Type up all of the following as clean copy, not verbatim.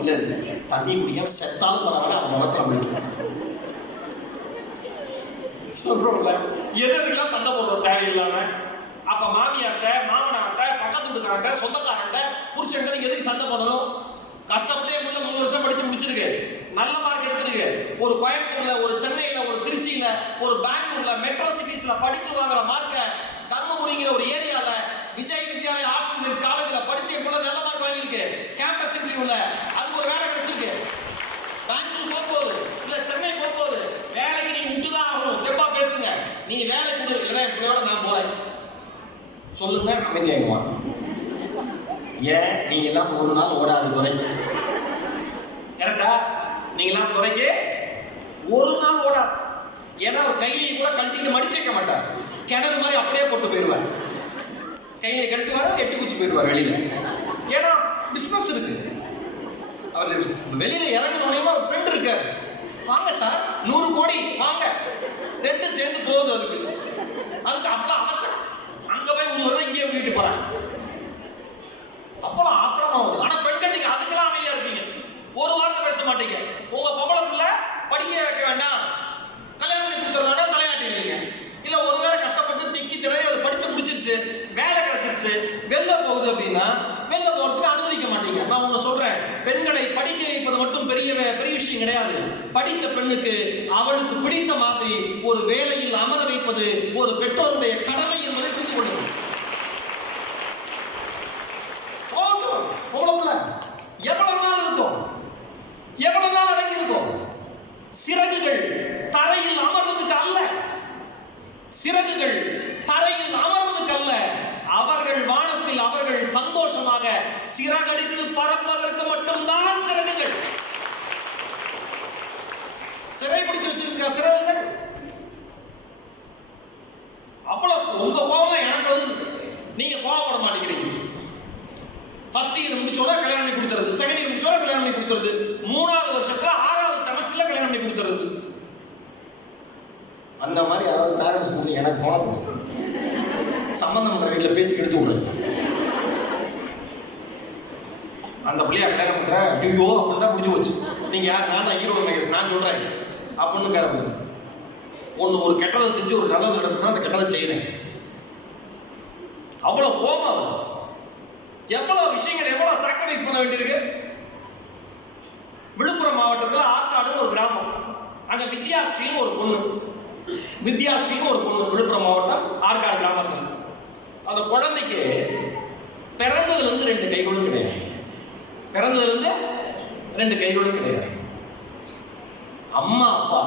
இல்ல தண்ணி குடிக்காம செத்தாலும் பரவாயில்ல அவன் முகத்துல போயிட்டு சொல்றோம்ல. எதுக்கெல்லாம் சண்டை போடுறோம் தேவையில்லாம. அப்ப மாமியார்ட்ட, மாமனார்ட்ட, பக்கத்து வீட்டுக்காரர்ட்ட, சொந்தக்காரர்ட்ட, புருஷன்ட்ட நீங்க எதுக்கு சண்டை போடணும்? கஷ்டப்பட்டே முள்ள 3 வருஷம் படிச்சு முடிச்சிருக்கு, நல்ல மார்க் எடுத்துருக்கு. ஒரு கோயம்புத்தூர்ல, ஒரு சென்னையில, ஒரு திருச்சியில, ஒரு பெங்களூர்ல, மெட்ரோ சிட்டிஸ்ல படிச்சு வாங்குற மார்க்க தர்மபுரிங்கிற ஒரு ஏரியால Vijay Vidyalaya arts and science காலேஜ்ல படிச்சு கூட நல்ல மார்க் வாங்கியிருக்கு. கேம்பஸ் இன்டர்வியூல அதுக்கு ஒரு வேலை கிடைச்சிருக்கு. பெங்களூர் போகுது, இல்ல சென்னை போகுது, வேலைக்கு நீ விட்டுதான் ஆகணும். தெப்பா பேசுங்க, நீ வேலை கொடு, இல்லைன்னா இப்படியோட நான் போறேன் சொல்லுங்க, அமைதியாகுவான். ஏன் நீங்க எல்லாம் ஒரு நாள் ஓடாது துறைக்கு? கரெக்டா? நீங்க எல்லாம் துறைக்கு ஒரு நாள் ஓடாது. ஏன்னா ஒரு கையிலையும் கூட கழட்டிட்டு மடிச்சு வைக்க மாட்டார், கிணறு மாதிரி அப்படியே போட்டு போயிடுவார். கையில கழட்டுவார், எட்டு குச்சி போயிடுவார் வெளியில. ஏன்னா பிசினஸ் இருக்கு. அவர் வெளியில இறங்கினோடனே ஒரு ஃப்ரெண்ட் இருக்காரு, வாங்க சார் 100 கோடி வாங்க, 2 சேர்ந்து போகுது. அதுக்கு அவ்வளவு அவசரம். அங்க போய் 1 வருடம் இங்கே வீட்டு போறாங்க. அப்பெல்லாம் ஆத்திரமா வருது. ஆனா பெண்கள் நீங்க அதுக்கெல்லாம் அமைதியா இருப்பீங்க, ஒரு வார்த்தை பேச மாட்டீங்க. உங்க பொம்பளை புள்ள படிக்க வைக்க வேண்டாம், கல்யாணம் பண்ணி கொடுத்துடலாம்னா தலையாட்டிடுவீங்க. இல்ல ஒருவேளை கஷ்டப்பட்டு திக்கி திணறி அது படிச்சு முடிச்சிருச்சு, வேலை கிடைச்சிருச்சு, வெளில போகுது அப்படின்னா வெளில போறதுக்கு அனுமதிக்க மாட்டீங்க. நான் உங்க சொல்றேன், பெண்களை படிக்க வைப்பது மட்டும் பெரிய விஷயம் கிடையாது. படித்த பெண்ணுக்கு அவளுக்கு பிடித்த மாதிரி ஒரு வேலையில் அமர வைப்பது ஒரு பெற்றோருடைய கடமை என்பதை புரிந்து கொள்ளுங்கள். எவ்வளவு நாள் இருக்கும், எவ்வளவு நாள் அடங்கி இருக்கும்? சிறகுகள் தரையில் அமர்வதற்கு அல்ல, சிறகுகள் தரையில் அமர்வதற்கு அல்ல, அவர்கள் வானத்தில் அவர்கள் சந்தோஷமாக சிறகடித்து பறப்பதற்கு மட்டும்தான் சிறகுகள். சிறை பிடிச்சு வச்சிருக்கிற சிறகுகள் அவ்வளவு. உங்க கோபம் எனக்கு வருது, நீங்க கோபப்பட மாட்டேங்கிறீங்க. ஃபர்ஸ்ட் இயர் முடிச்சோட கல்யாணம் பண்ணி கொடுத்துறது, செகண்ட் இயர் முடிச்சோட கல்யாணம் பண்ணி கொடுத்துறது, 3வது வருஷத்துல 6வது செமஸ்டர்ல கல்யாணம் பண்ணி கொடுத்துறது. அந்த மாதிரி யாராவது பேரண்ட்ஸ் வந்து எனக்கு போன சம்பந்தம் வீட்டில் பேசி கெடுத்து விடுறேன். அந்த பிள்ளையா கல்யாணம் பண்றேன், ஐயோ அப்படின்னு தான் பிடிச்சி வச்சு. நீங்க யார்? நான் தான் ஹீரோ மேகஸ், நான் சொல்றேன் அப்படின்னு கேட்பது. ஒன்று ஒரு கெட்டதை செஞ்சு ஒரு நல்லது நடக்குன்னா அந்த கெட்டதை செய்யறேன். அவ்வளவு கோபம், எவ்வளவு விஷயங்கள், எவ்வளவு சாக்ரிஃபைஸ் பண்ண வேண்டியிருக்கு. விழுப்புரம் மாவட்டத்தில் ஆற்காடு ஒரு கிராமம், அங்க வித்யாஸ்ரீன்னு ஒரு பொண்ணு, விழுப்புரம் மாவட்டம் ஆற்காடு கிராமத்தில். அந்த குழந்தைக்கு பிறந்ததுல இருந்து 2 கைகளும் கிடையாது, பிறந்ததுல இருந்து 2 கைகளும் கிடையாது. அம்மா அப்பா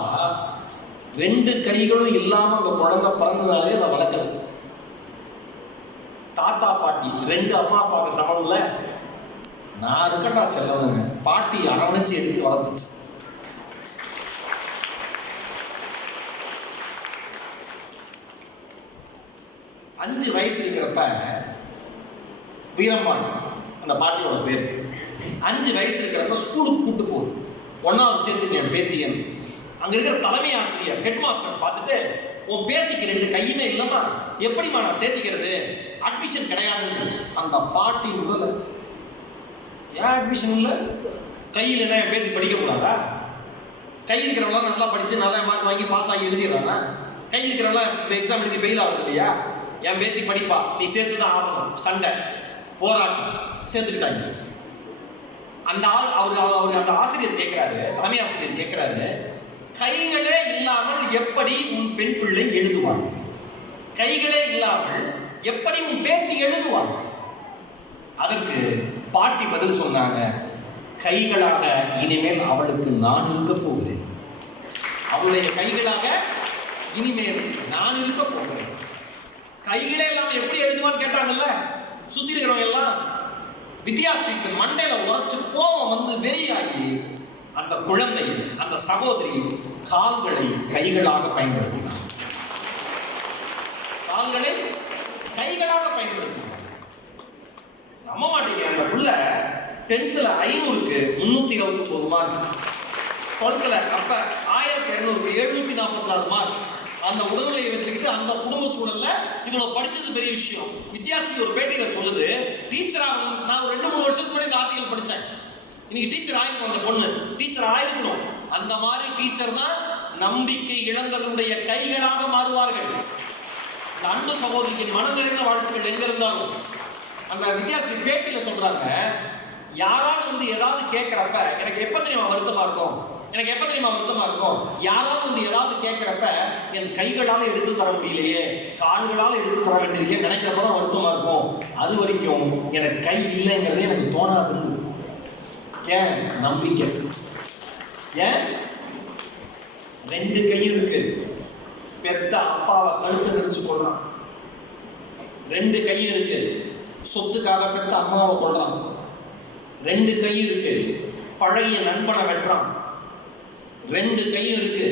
2 கைகளும் இல்லாம அந்த குழந்தை பிறந்ததாலே அதை வளர்க்கல. தாத்தா பாட்டி 2 அம்மா அப்பாவுக்கு சமம்ல. நான் இருக்கட்டா செல்லவங்க, பாட்டி அரவணைச்சு எடுத்து வளர்த்துச்சு. அஞ்சு வயசு இருக்கிறப்ப வீரம்மாள் அந்த பாட்டியோட பேர். 5 வயசு இருக்கிறப்ப ஸ்கூலுக்கு கூப்பிட்டு போகுது. 1வது சேர்த்துக்கு என் பேத்தியன். அங்க இருக்கிற தலைமை ஆசிரியர் ஹெட் மாஸ்டர் பார்த்துட்டு, உன் பேத்திக்கு 2 கையுமே இல்லைம்மா, எப்படிமா நான் சேர்த்திக்கிறது, அட்மிஷன் கிடையாதுன்னு. அந்த பாட்டி முதல்ல, ஏன் அட்மிஷன் இல்லை? கையில் என்ன என் பேத்தி படிக்க கூடாதா? கை இருக்கிறவங்களாம் நல்லா படிச்சு நல்லா மார்க் வாங்கி பாஸ் ஆகி எழுதிடுறானா? கை இருக்கிறவங்களாம் இப்போ எக்ஸாம் எழுதி ஃபெயில் ஆகுது இல்லையா? என் பேத்தி படிப்பா, நீ சேர்த்து தான் ஆகணும். சண்டை போராட்டம், சேர்த்துக்கிட்டாங்க. அந்த அவரு அந்த ஆசிரியர் கேட்கிறாரு, தலைமை ஆசிரியர் கேட்கிறாரு, கைகளே இல்லாமல் எப்படி உன் பெண் பிள்ளை எழுதுவாள்? கைகளே இல்லாமல் எப்படி உன் பேத்தி எழுதுவாள்? அதற்கு பாட்டி பதில் சொன்னாங்க, கைகளாக இனிமேல் அவளுக்கு நான் இருக்க போகிறேன், அவளுடைய கைகளாக இனிமேல் நான் இருக்க போகிறேன். கைகளே இல்லாம எப்படி எழுதுவான்னு கேட்டாங்கல்ல சுத்தி இருக்கிறவங்க எல்லாம். வித்யாஸ்ரீக்கு மண்டையில உரைச்சு கோபம் வந்து வெறியாகி அந்த குழந்தை, அந்த சகோதரி கால்களை கைகளாக பயன்படுத்தினார். கால்களை கைகளாக பயன்படுத்தினார். நம்ப மாட்டீங்க, அந்த புள்ள 10th 500க்கு 329 மார்க், 12th அப்ப 1200க்கு 746 மார்க். அந்த உடல்நிலையை வச்சுக்கிட்டு அந்த குடும்ப சூழல்ல இவ்வளவு படிச்சது பெரிய விஷயம். வித்யாஸ்ரீ ஒரு பேட்டியில சொல்லுது, டீச்சரா நான் ஒரு 2-3 வருஷத்துக்கு முன்னாடி இந்த ஆர்டிகல் படிச்சேன். இன்னைக்கு டீச்சர் ஆயிருக்கும் அந்த பொண்ணு, டீச்சர் ஆயிருக்கணும். அந்த மாதிரி டீச்சர் தான் நம்பிக்கை இழந்தவருடைய கைகளாக மாறுவார்கள். இந்த அன்பு சகோதரிக்கு மனம் நிறைந்த வாழ்த்துக்கள் எங்க இருந்தாலும். அந்த வித்தியாசத்தை பேட்டியில சொல்றாங்க, யாராவது வந்து ஏதாவது கேட்கிறப்ப எனக்கு எப்ப தெரியுமா வருத்தமா இருக்கும், எனக்கு எப்ப தெரியுமா வருத்தமா இருக்கும், யாராவது வந்து ஏதாவது கேட்கிறப்ப என் கைகளால் எடுத்து தர முடியலையே, கால்களால் எடுத்து தர வேண்டியிருக்கேன் நினைக்கிறப்பதான் வருத்தமா இருக்கும். அது வரைக்கும் எனக்கு கை இல்லைங்கிறதே எனக்கு தோணாது. ஏன்? நம்பிக்கை. ஏன்? 2 கையும் இருக்கு. பெத்த அப்பாவை கழுத்தை நடிச்சு கொள்றான். 2 கையும் இருக்கு. சொத்துக்காக பெத்த அம்மாவை கொள்றான். 2 கையும் இருக்கு. பழைய நண்பனை வெட்டுறான். 2 கையும் இருக்கு.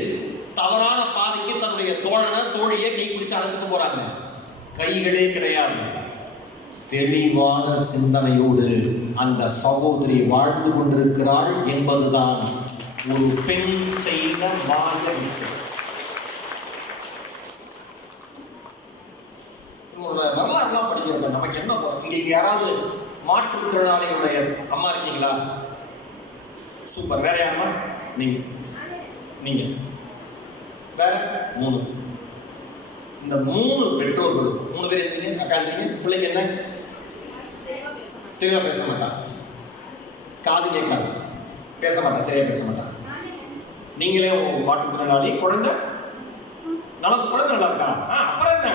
தவறான பாதைக்கு தன்னுடைய தோழனை தோழியை கை பிடிச்சு அழைச்சிட்டு போறாங்க. கைகளே கிடையாது. தெளிவான சிந்தனையோடு அந்த சகோதரி வாழ்ந்து கொண்டிருக்கிறாள் என்பதுதான் ஒரு பெண் செய்த மாயம். இவங்களோட வரலாறுலாம் படிக்கிறப்ப நமக்கு என்ன, இங்க யாராவது மாற்றுத்திறனாளிகளுடைய அம்மா இருக்கீங்களா? சூப்பர். வேற யாருமா? நீங்க வேற 3. இந்த 3 பெற்றோர்கள், 3 பேர் இருந்தீங்க, அக்கா இருந்தீங்க. பிள்ளைக்கு என்ன? தெளிவா பேச மாட்டான், காது கேட்காது, பேச மாட்டான், சரியா பேச மாட்டான். நீங்களே மாற்றுத்திறனாளி, குழந்தை குழந்தை நல்லா இருக்கா? அப்புறம் என்ன,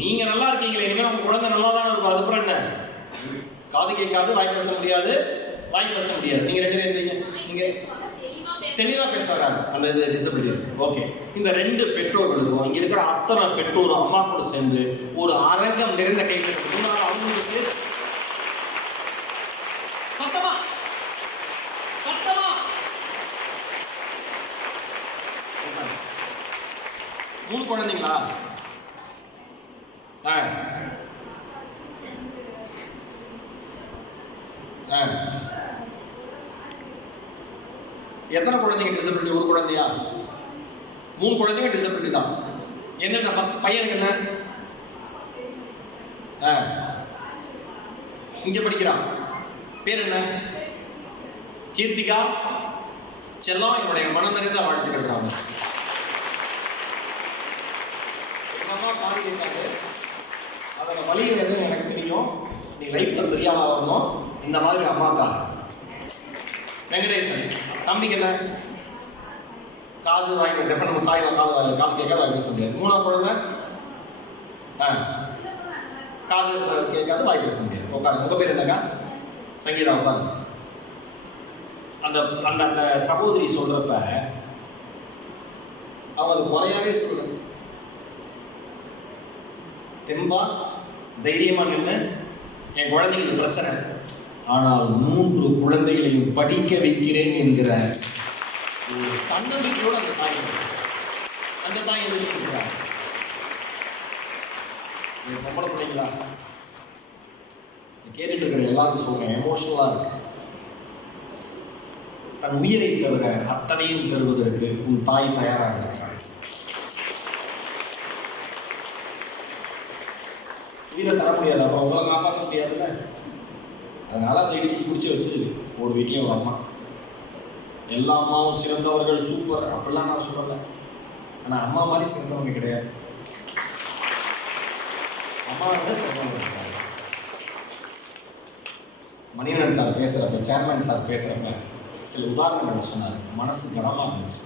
நீங்க நல்லா இருக்கீங்களே, இனிமேல் உங்க குழந்தை நல்லா தானே இருக்கும். அதுக்கப்புறம் என்ன? காது கேட்காது, வாய் பேச முடியாது, நீங்க 2 பேர் இருந்தீங்க. நீங்க தெளிவா பேசுறாங்க. அந்த இது டிசபிலிட்டி. ஓகே, இந்த 2 பெற்றோர்களுக்கும் இங்க இருக்கிற அத்தனை பெற்றோரும் அம்மா கூட சேர்ந்து ஒரு அரங்கம் நிறைந்த கைகள் அவங்களுக்கு சத்தமா 3 குழந்தைங்களா? எத்தனை குழந்தைங்க டிசபிலிட்டி? 1 குழந்தையா? 3 குழந்தைங்க டிசபிலிட்டி தான். என்னென்ன? ஃபர்ஸ்ட் பையனுக்கு என்ன? இங்க படிக்கிறான். பேர் என்ன? கீர்த்திகா. செல்லம். என்னுடைய மனம் நிறைந்த வாழ்த்துக்கள். என்னமா காது கேட்காது, அதோட வழி வந்து எனக்கு தெரியும். நீ லைஃப்ல பெரிய ஆளா வரணும். இந்த மாதிரி அம்மாக்காக. வெங்கடேசன். தம்பிக்கு என்ன? காது வாய் டெஃபன் தாய் காது கேட்காது, வாய் பேச முடியாது. 3ஆவது குழந்தை காது கேட்காது, வாய் பேச முடியாது. உட்காரு. உங்க பேர் என்னக்கா? சங்கீதா. உட்காரு. அந்த அந்த அந்த சகோதரி சொல்றப்ப அவங்க குறையாவே சொல்லுங்க. தெம்பா தைரியமா நின்று என் குழந்தைக்கு இது பிரச்சனை, ஆனால் 3 குழந்தைகளையும் படிக்க வைக்கிறேன் என்கிற ஒரு தன்னம்பிக்கையோடு அந்த தாய் எழுதிக்கிறார். பொம்பளை பிள்ளைங்களா கேட்டுட்டு இருக்கிற எல்லாருக்கும் சொல்றேன், எமோஷனலா இருக்கு. தன் உயிரை தவிர அத்தனையும் தருவதற்கு உன் தாய் தயாராக இருக்கிறார். உயிரை தர முடியாது, அப்புறம் உங்களை காப்பாற்ற முடியாதுல்ல. அதனால அதை இடிச்சு பிடிச்சி வச்சு ஒரு வீட்லையும் ஒரு அம்மா. எல்லா அம்மாவும் சிறந்தவர்கள், சூப்பர் அப்படிலாம் நான் சொல்லலை. ஆனால் அம்மா மாதிரி சிறந்தவங்க கிடையாது. அம்மா விட சிறந்தவங்க கிடையாது. மணிவண்ணன் சார் பேசுகிறப்ப, சேர்மன் சார் பேசுகிறப்ப சில உதாரணங்களை சொன்னார். மனசு கனமாக இருந்துச்சு.